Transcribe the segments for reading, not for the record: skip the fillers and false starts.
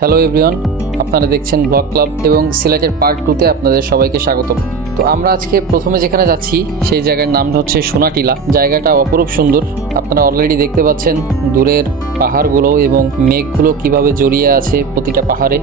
Hello everyone, আপনারা দেখছেন blog club এবং সিলেটের পার্ট 2তে আপনাদের সবাইকে স্বাগতম। তো আমরা আজকে প্রথমে যেখানে যাচ্ছি সেই জায়গার নামটা হচ্ছে সোনাটিলা। জায়গাটা অপরূপ সুন্দর। আপনারা অলরেডি দেখতে পাচ্ছেন দূরের পাহাড়গুলো এবং মেঘগুলো কিভাবে জড়িয়ে আছে প্রতিটা পাহাড়ে।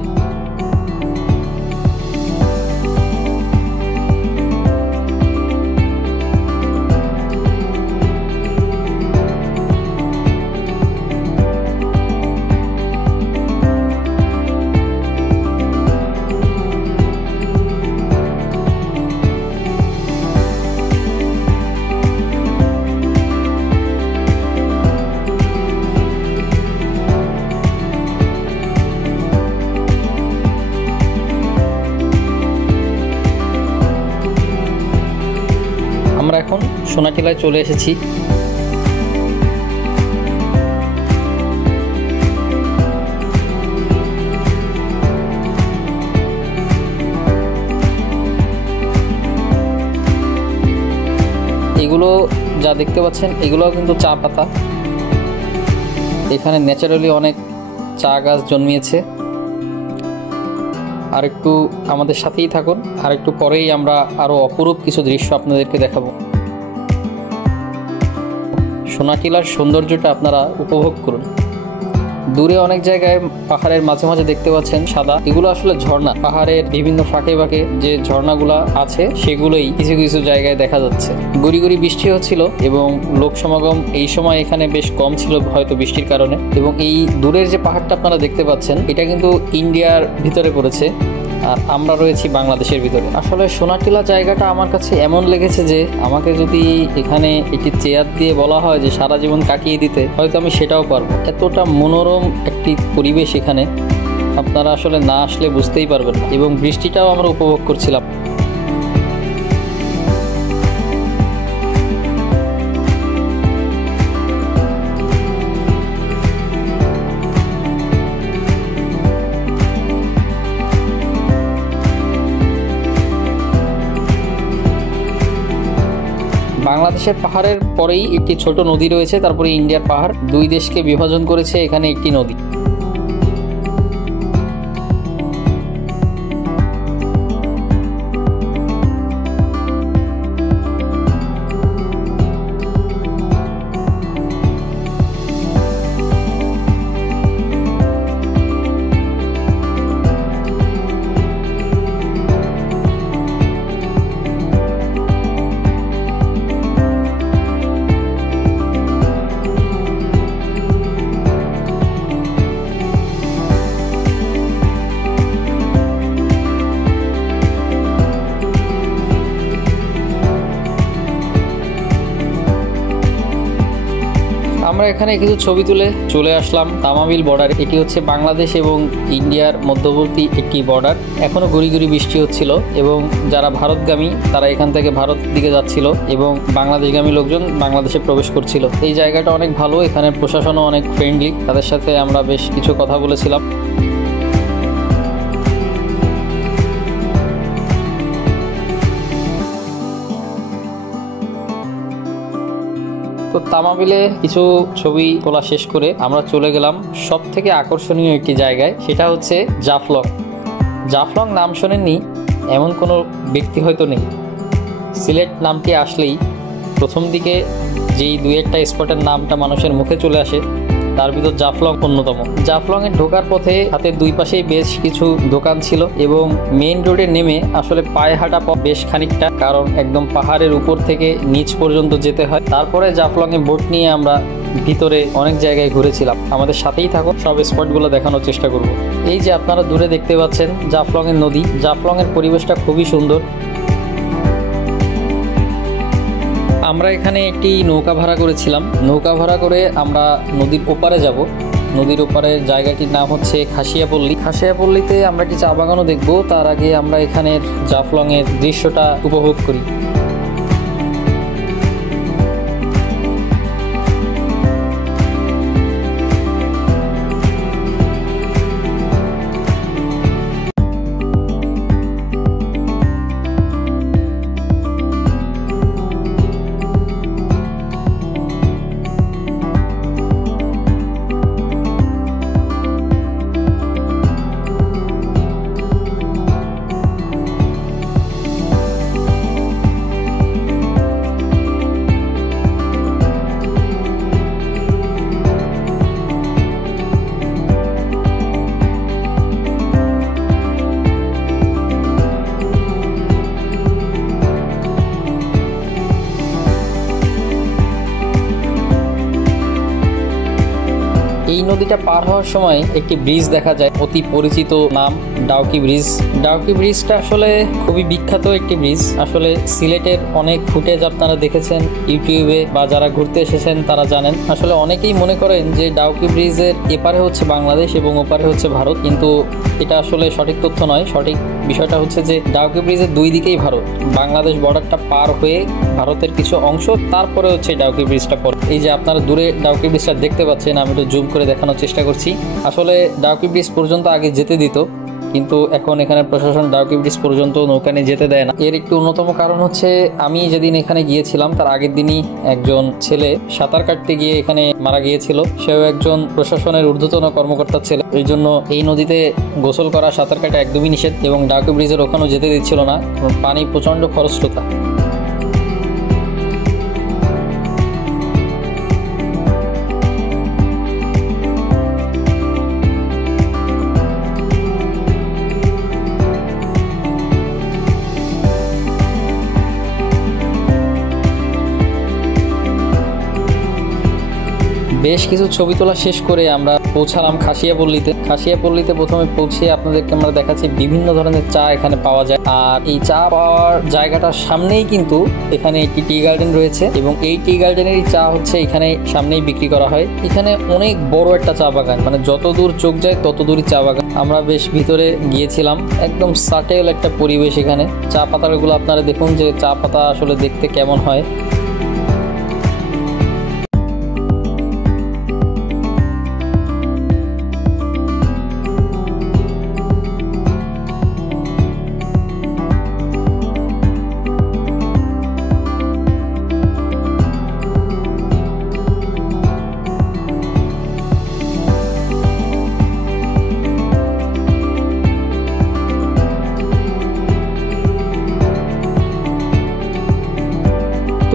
আমরা এখন সোনাটিলায় চলে এসেছি। এগুলো যা দেখতে পাচ্ছেন এগুলো কিন্তু চা পাতা। এখানে ন্যাচারালি অনেক চা গাছ জন্মিয়েছে। আর একটু আমাদের সাথেই থাকুন, আর একটু পরেই আমরা আরো অপরূপ কিছু দৃশ্য আপনাদেরকে দেখাবো। সোনাটিলার সৌন্দর্যটা আপনারা উপভোগ করুন। দূরে অনেক জায়গায় পাহাড়ের মাঝে মাঝে দেখতে পাচ্ছেন সাদা, এগুলো আসলে ঝর্ণা। পাহাড়ের বিভিন্ন ফাঁকে ফাঁকে যে ঝর্ণাগুলা আছে সেগুলোই কিছু কিছু জায়গায় দেখা যাচ্ছে। গুড়ি গুড়ি বৃষ্টি হচ্ছিল এবং লোক সমাগম এই সময় এখানে বেশ কম ছিল, হয়তো বৃষ্টির কারণে। এবং এই দূরের যে পাহাড়টা আপনারা দেখতে পাচ্ছেন এটা কিন্তু ইন্ডিয়ার ভিতরে পড়েছে, আর আমরা রয়েছি বাংলাদেশের ভিতরে। আসলে সোনাটিলা জায়গাটা আমার কাছে এমন লেগেছে যে আমাকে যদি এখানে একটি চেয়ার দিয়ে বলা হয় যে সারা জীবন কাটিয়ে দিতে, হয়তো আমি সেটাও পারবো। এতটা মনোরম একটি পরিবেশ এখানে, আপনারা আসলে না আসলে বুঝতেই পারবেন না। এবং বৃষ্টিটাও আমরা উপভোগ করছিলাম। বাংলাদেশের পাহাড়ের পরেই একটি ছোট নদী রয়েছে, তারপরে ইন্ডিয়ার পাহাড়। দুই দেশকে বিভাজন করেছে এখানে একটি নদী। আমরা এখানে কিছু ছবি তুলে চলে আসলাম তামাবিল বর্ডার। এটি হচ্ছে বাংলাদেশ এবং ইন্ডিয়ার মধ্যবর্তী একটি বর্ডার। এখনো গুড়ি গুড়ি বৃষ্টি হচ্ছিল এবং যারা ভারতগামী তারা এখান থেকে ভারত দিকে যাচ্ছিল এবং বাংলাদেশগামী লোকজন বাংলাদেশে প্রবেশ করছিল। এই জায়গাটা অনেক ভালো, এখানে প্রশাসনও অনেক ফ্রেন্ডলি। তাদের সাথে আমরা বেশ কিছু কথা বলেছিলাম। তো তামাবিলে কিছু ছবি তোলা শেষ করে আমরা চলে গেলাম সব থেকে আকর্ষণীয় একটি জায়গায়, সেটা হচ্ছে জাফলং। জাফলং নাম শোনেননি এমন কোনো ব্যক্তি হয়তো নেই। সিলেট নামটি আসলেই প্রথম দিকে যেই দুই একটা স্পটের নামটা মানুষের মুখে চলে আসে তার ভিতর জাফলং অন্যতম। জাফলংয়ে ঢোকার পথে হাতের দুই পাশেই বেশ কিছু দোকান ছিল এবং মেইন রোডে নেমে আসলে পায়ে হাঁটা পথ বেশ খানিকটা, কারণ একদম পাহাড়ের উপর থেকে নিচ পর্যন্ত যেতে হয়। তারপরে জাফলংয়ে বোট নিয়ে আমরা ভিতরে অনেক জায়গায় ঘুরেছিলাম। আমাদের সাথেই থাকুন, সব স্পটগুলো দেখানোর চেষ্টা করব। এই যে আপনারা দূরে দেখতে পাচ্ছেন জাফলংয়ের নদী। জাফলংয়ের পরিবেশটা খুবই সুন্দর। আমরা এখানে একটি নৌকা ভাড়া করেছিলাম। নৌকা ভাড়া করে আমরা নদীর ওপারে যাব। নদীর ওপারের জায়গাটির নাম হচ্ছে খাসিয়াপল্লী। খাসিয়াপল্লীতে আমরা একটি চা বাগানও দেখব। তার আগে আমরা এখানের জাফলংয়ের দৃশ্যটা উপভোগ করি। নদীটা পার হওয়ার সময় একটি ব্রিজ দেখা যায়, অতি পরিচিত নাম ডাউকি ব্রিজ। ডাউকি ব্রিজটা আসলে খুবই বিখ্যাত একটি ব্রিজ। আসলে সিলেটের অনেক ফুটেজ আপনারা দেখেছেন ইউটিউবে, বা যারা ঘুরতে এসেছেন তারা জানেন। আসলে অনেকেই মনে করেন যে ডাউকি ব্রিজের এপারে হচ্ছে বাংলাদেশ এবং ওপারে হচ্ছে ভারত, কিন্তু এটা আসলে সঠিক তথ্য নয়। সঠিক বিষয়টা হচ্ছে যে ডাউকি ব্রিজের দুই দিকেই ভারত, বাংলাদেশ বর্ডারটা পার হয়ে ভারতের কিছু অংশ, তারপরে হচ্ছে ডাউকি ব্রিজটা পড়ে। এই যে আপনারা দূরে ডাউকি ব্রিজটা দেখতে পাচ্ছেন, আমি একটু জুম করে দেখানোর চেষ্টা করছি। আসলে ডাউকি ব্রিজ পর্যন্ত আগে যেতে দিত, কিন্তু এখন এখানে প্রশাসন ডাউকি ব্রিজ পর্যন্ত নৌকা নিয়ে যেতে দেয় না। এর একটু অন্যতম কারণ হচ্ছে, আমি যেদিন এখানে গিয়েছিলাম তার আগের দিনই একজন ছেলে সাঁতার কাটতে গিয়ে এখানে মারা গিয়েছিল। সেও একজন প্রশাসনের ঊর্ধ্বতন কর্মকর্তার ছেলে। এই জন্য এই নদীতে গোসল করা, সাঁতার কাটা একদমই নিষেধ, এবং ডাউকি ব্রিজের ওখানেও যেতে দিচ্ছিল না, পানি প্রচন্ড খরস্রোতা। বেশ কিছু ছবি তোলা শেষ করে আমরা পৌঁছালাম খাসিয়াপল্লীতে। খাসিয়াপল্লীতে প্রথমে পৌঁছে আপনাদেরকে আমরা দেখাচ্ছি বিভিন্ন ধরনের চা এখানে পাওয়া যায়। আর এই চা পাওয়ার জায়গাটার সামনেই কিন্তু এখানে একটি টি গার্ডেন রয়েছে, এবং এই টি গার্ডেনেরই চা হচ্ছে এখানে সামনেই বিক্রি করা হয়। এখানে অনেক বড় একটা চা বাগান, মানে যত দূর চোখ যায় তত দূরই চা বাগান। আমরা বেশ ভিতরে গিয়েছিলাম, একদম সাটেল একটা পরিবেশ এখানে। চা পাতাগুলো আপনারা দেখুন যে চা পাতা আসলে দেখতে কেমন হয়।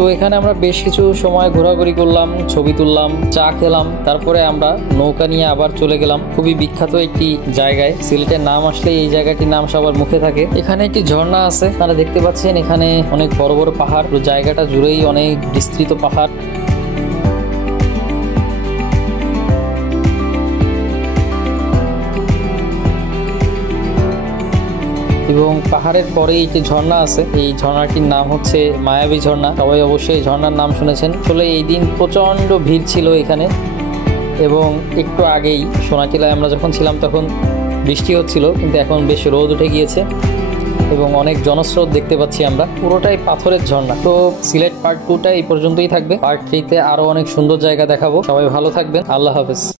তো এখানে আমরা বেশ কিছু সময় ঘোরাঘুরি করলাম, ছবি তুললাম, চা খেলাম, তারপরে আমরা নৌকা নিয়ে আবার চলে গেলাম খুবই বিখ্যাত একটি জায়গায়। সিলেটের নাম আসলে এই জায়গাটির নাম সবার মুখে থাকে। এখানে একটি ঝর্ণা আছে, আপনারা দেখতে পাচ্ছেন। এখানে অনেক বড় বড় পাহাড়, জায়গাটা জুড়েই অনেক বিস্তৃত পাহাড়। এবং পাহাড়ের পরেই একটি ঝর্ণা আছে, এই ঝর্ণাটির নাম হচ্ছে মায়াবী ঝর্ণা। সবাই অবশ্যই এই ঝর্ণার নাম শুনেছেন। আসলে এই দিন প্রচণ্ড ভিড় ছিল এখানে, এবং একটু আগেই সোনাটিলায় আমরা যখন ছিলাম তখন বৃষ্টি হচ্ছিল, কিন্তু এখন বেশ রোদ উঠে গিয়েছে এবং অনেক জনস্রোত দেখতে পাচ্ছি আমরা। পুরোটাই পাথরের ঝর্ণা। তো সিলেট পার্ট 2টা এই পর্যন্তই থাকবে। পার্ট 3তে আরো অনেক সুন্দর জায়গা দেখাবো। সবাই ভালো থাকবেন। আল্লাহ হাফেজ।